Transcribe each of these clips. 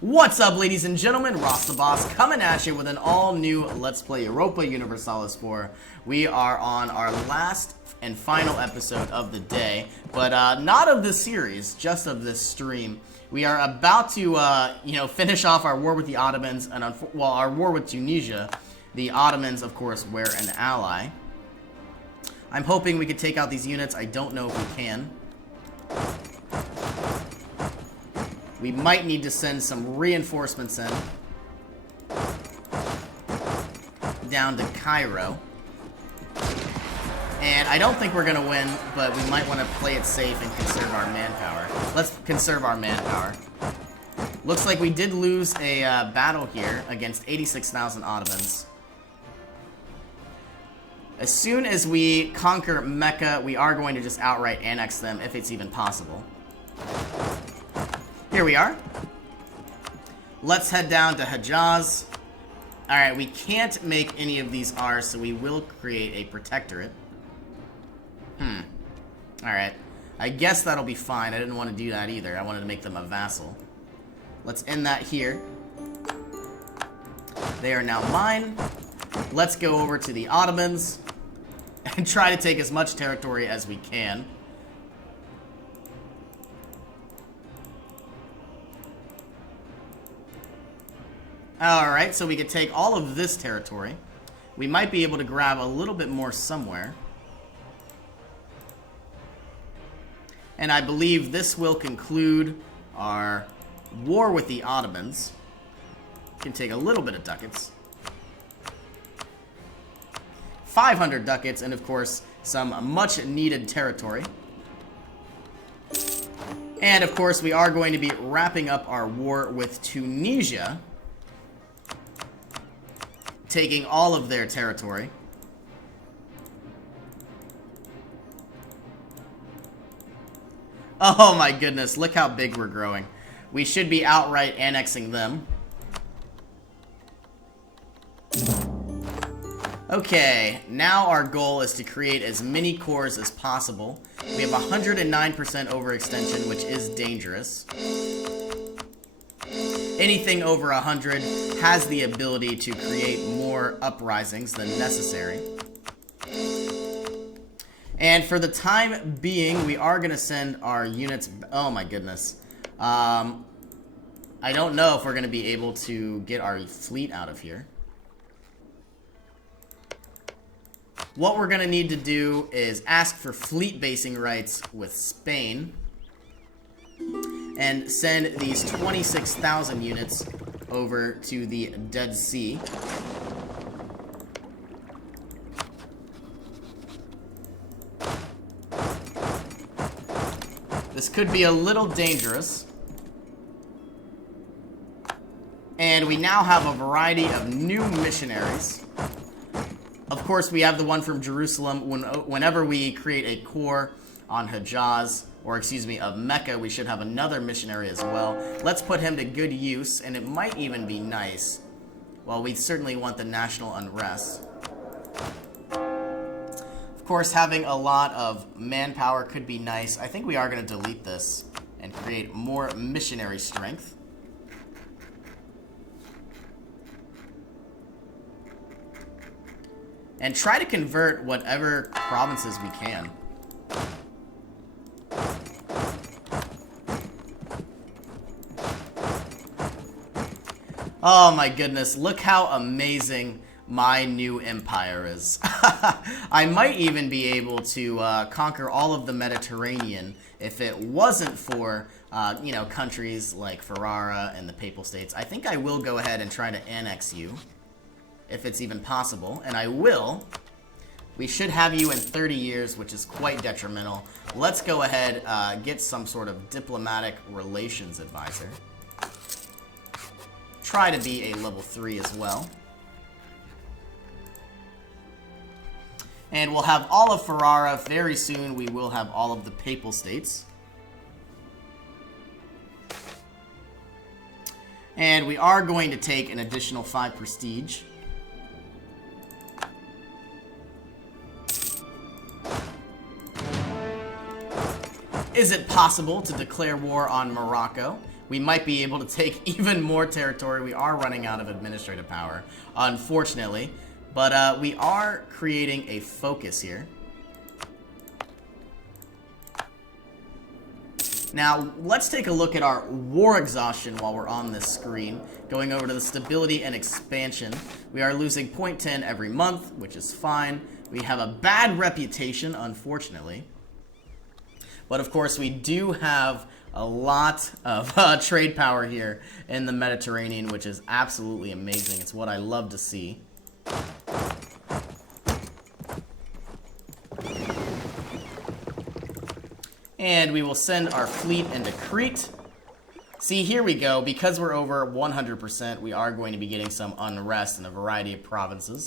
What's up, ladies and gentlemen? Ross the Boss coming at you with an all-new Let's Play Europa Universalis 4. We are on our last and final episode of the day, but not of the series, just of this stream. We are about to, finish off our war with the Ottomans, and our war with Tunisia. The Ottomans, of course, were an ally. I'm hoping we could take out these units. I don't know if we can. We might need to send some reinforcements in. Down to Cairo. And I don't think we're going to win, but we might want to play it safe and conserve our manpower. Let's conserve our manpower. Looks like we did lose a battle here against 86,000 Ottomans. As soon as we conquer Mecca, we are going to just outright annex them, if it's even possible. Here we are. Let's head down to Hejaz. Alright, we can't make any of these ours, so we will create a protectorate. Alright. I guess that'll be fine. I didn't want to do that either. I wanted to make them a vassal. Let's end that here. They are now mine. Let's go over to the Ottomans and try to take as much territory as we can. Alright, so we could take all of this territory. We might be able to grab a little bit more somewhere. And I believe this will conclude our war with the Ottomans. Can take a little bit of ducats. 500 ducats, and of course, some much needed territory. And of course, we are going to be wrapping up our war with Tunisia, taking all of their territory. Oh my goodness, look how big we're growing. We should be outright annexing them. Okay, now our goal is to create as many cores as possible. We have 109% overextension, which is dangerous. Anything over 100 has the ability to create more uprisings than necessary. And for the time being, we are going to send our units... Oh my goodness. I don't know if we're going to be able to get our fleet out of here. What we're going to need to do is ask for fleet basing rights with Spain. And send these 26,000 units over to the Dead Sea. This could be a little dangerous. And we now have a variety of new missionaries. Of course, we have the one from Jerusalem. Whenever we create a core on Hejaz, or excuse me, of Mecca, we should have another missionary as well. Let's put him to good use, and it might even be nice. Well, we certainly want the national unrest. Of course, having a lot of manpower could be nice. I think we are going to delete this and create more missionary strength. And try to convert whatever provinces we can. Oh my goodness, look how amazing my new empire is. I might even be able to conquer all of the Mediterranean if it wasn't for, countries like Ferrara and the Papal States. I think I will go ahead and try to annex you, if it's even possible, and I will. We should have you in 30 years, which is quite detrimental. Let's go ahead, get some sort of diplomatic relations advisor. Try to be a level 3 as well. And we'll have all of Ferrara. Very soon we will have all of the Papal States. And we are going to take an additional 5 prestige. Is it possible to declare war on Morocco? we might be able to take even more territory. We are running out of administrative power, unfortunately. But we are creating a focus here. Now, let's take a look at our war exhaustion while we're on this screen. Going over to the stability and expansion. We are losing 0.10 every month, which is fine. We have a bad reputation, unfortunately. But of course, we do have a lot of trade power here in the Mediterranean, which is absolutely amazing. It's what I love to see. And we will send our fleet into Crete. See, here we go. Because we're over 100%, we are going to be getting some unrest in a variety of provinces.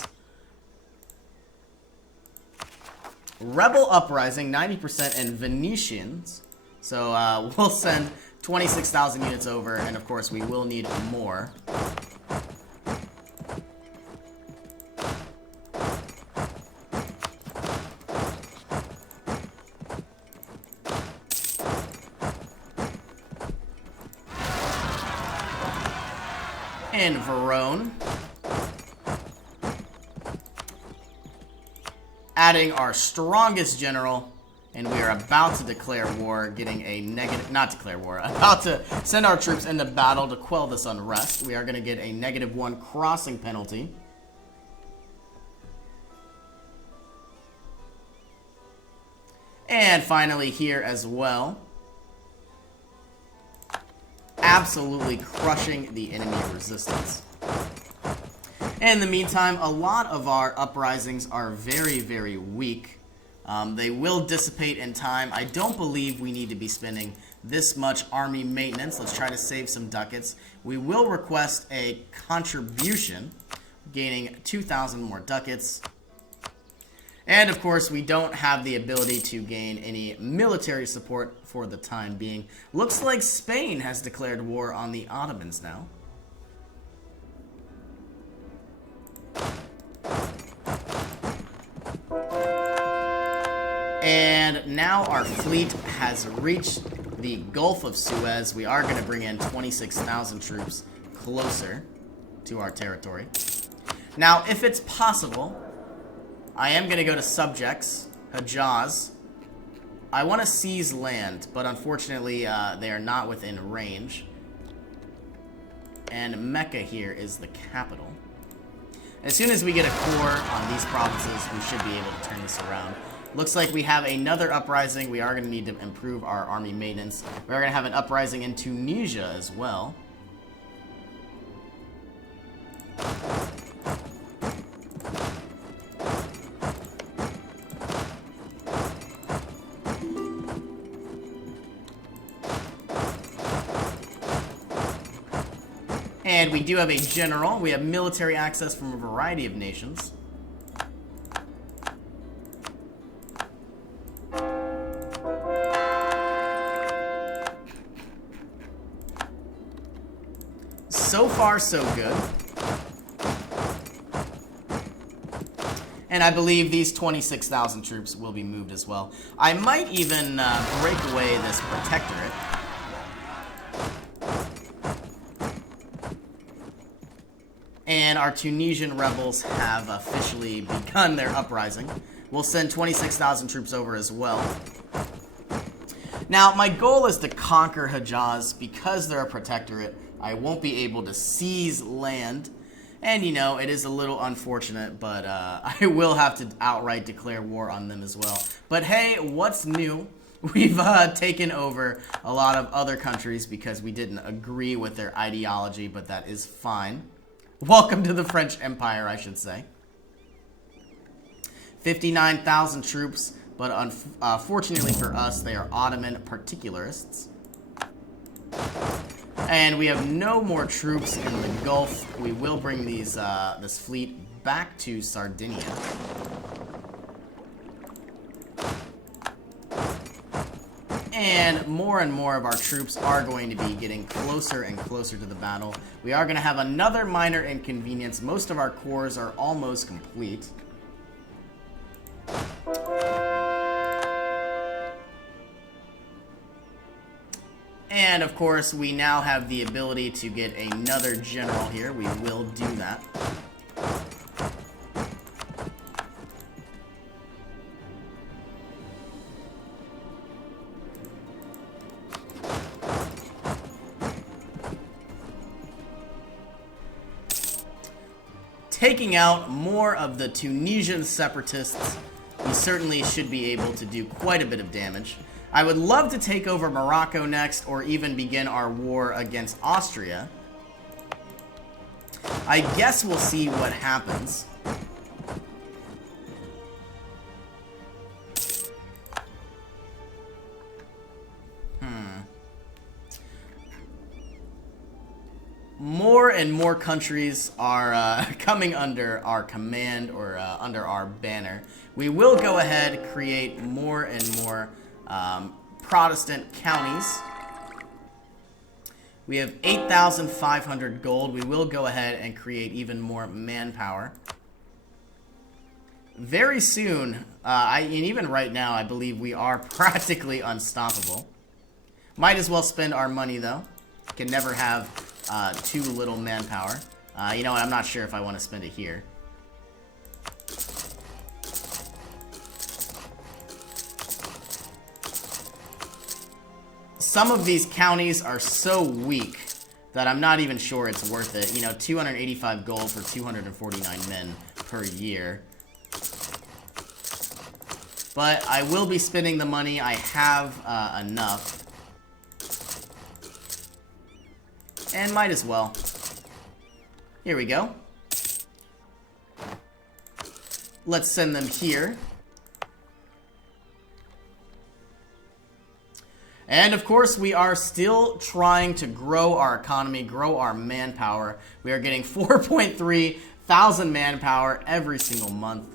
Rebel uprising, 90% in Venetians. So we'll send 26,000 units over, and of course we will need more. In Verone. Adding our strongest general, and we are about to declare war, getting a negative, not declare war, about to send our troops into battle to quell this unrest. We are going to get a -1 crossing penalty. And finally here as well, absolutely crushing the enemy resistance. In the meantime, a lot of our uprisings are very, very weak. They will dissipate in time. I don't believe we need to be spending this much army maintenance. Let's try to save some ducats. We will request a contribution, gaining 2,000 more ducats. And of course, we don't have the ability to gain any military support for the time being. Looks like Spain has declared war on the Ottomans now. And now our fleet has reached the Gulf of Suez. We are going to bring in 26,000 troops closer to our territory. Now, if it's possible, I am going to go to subjects, Hejaz. I want to seize land, but unfortunately they are not within range. And Mecca here is the capital. As soon as we get a core on these provinces, we should be able to turn this around. Looks like we have another uprising. We are going to need to improve our army maintenance. We're going to have an uprising in Tunisia as well. And we do have a general. We have military access from a variety of nations. So far, so good. And I believe these 26,000 troops will be moved as well. I might even break away this protectorate. And our Tunisian rebels have officially begun their uprising. We'll send 26,000 troops over as well. Now, my goal is to conquer Hejaz. Because they're a protectorate, I won't be able to seize land. And, you know, it is a little unfortunate, but I will have to outright declare war on them as well. But hey, what's new? We've taken over a lot of other countries because we didn't agree with their ideology, but that is fine. Welcome to the French Empire, I should say. 59,000 troops, but unfortunately for us, they are Ottoman particularists. And we have no more troops in the Gulf. We will bring these this fleet back to Sardinia. And more of our troops are going to be getting closer and closer to the battle. We are going to have another minor inconvenience. Most of our cores are almost complete. And of course, we now have the ability to get another general here. We will do that. Taking out more of the Tunisian separatists, we certainly should be able to do quite a bit of damage. I would love to take over Morocco next, or even begin our war against Austria. I guess we'll see what happens. More and more countries are coming under our command, or under our banner. We will go ahead, create more and more Protestant counties. We have 8,500 gold. We will go ahead and create even more manpower. Very soon, and even right now, I believe we are practically unstoppable. Might as well spend our money, though. Can never have too little manpower. You know what? I'm not sure if I want to spend it here. Some of these counties are so weak that I'm not even sure it's worth it. You know, 285 gold for 249 men per year. But I will be spending the money. I have enough. And might as well. Here we go. Let's send them here. And of course, we are still trying to grow our economy, grow our manpower. We are getting 4.3 thousand manpower every single month.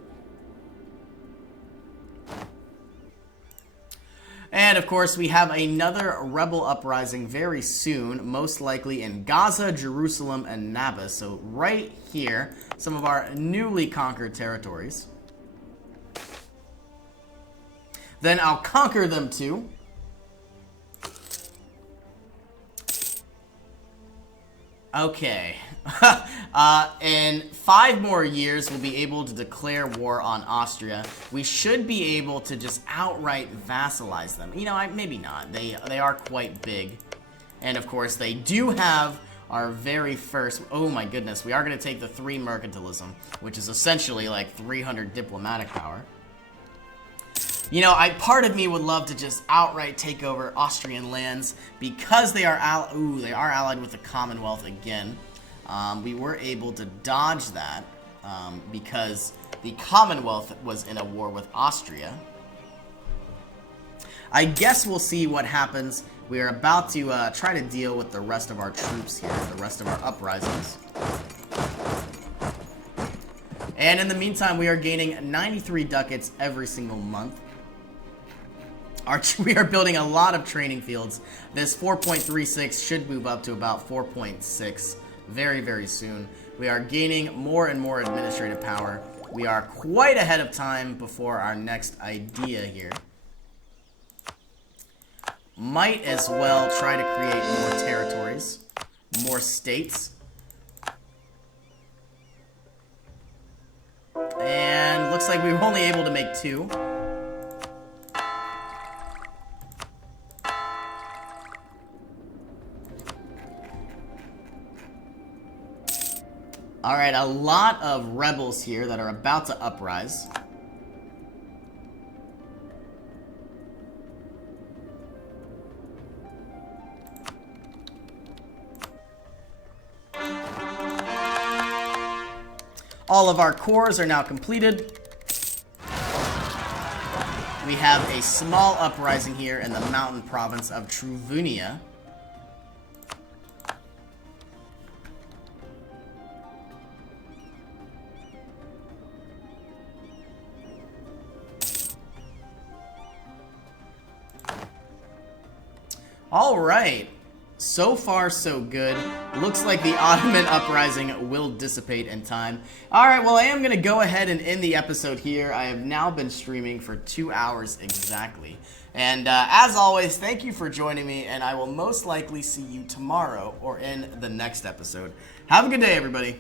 And of course, we have another rebel uprising very soon, most likely in Gaza, Jerusalem, and Nablus. So right here, some of our newly conquered territories. Then I'll conquer them too. Okay. In 5 more years, we'll be able to declare war on Austria. We should be able to just outright vassalize them. You know, maybe not. They are quite big. And of course, they do have our very first... Oh my goodness, we are going to take the 3 mercantilism, which is essentially like 300 diplomatic power. You know, part of me would love to just outright take over Austrian lands because they are allied with the Commonwealth again. We were able to dodge that because the Commonwealth was in a war with Austria. I guess we'll see what happens. We are about to try to deal with the rest of our troops here, the rest of our uprisings. And in the meantime, we are gaining 93 ducats every single month. We are building a lot of training fields. This 4.36 should move up to about 4.6 very, very soon. We are gaining more and more administrative power. We are quite ahead of time before our next idea here. Might as well try to create more territories, more states. And looks like we were only able to make 2. Alright, a lot of rebels here that are about to uprise. All of our cores are now completed. We have a small uprising here in the mountain province of Truvunia. All right. So far, so good. Looks like the Ottoman uprising will dissipate in time. Alright, well, I am going to go ahead and end the episode here. I have now been streaming for 2 hours exactly. And as always, thank you for joining me, and I will most likely see you tomorrow or in the next episode. Have a good day, everybody.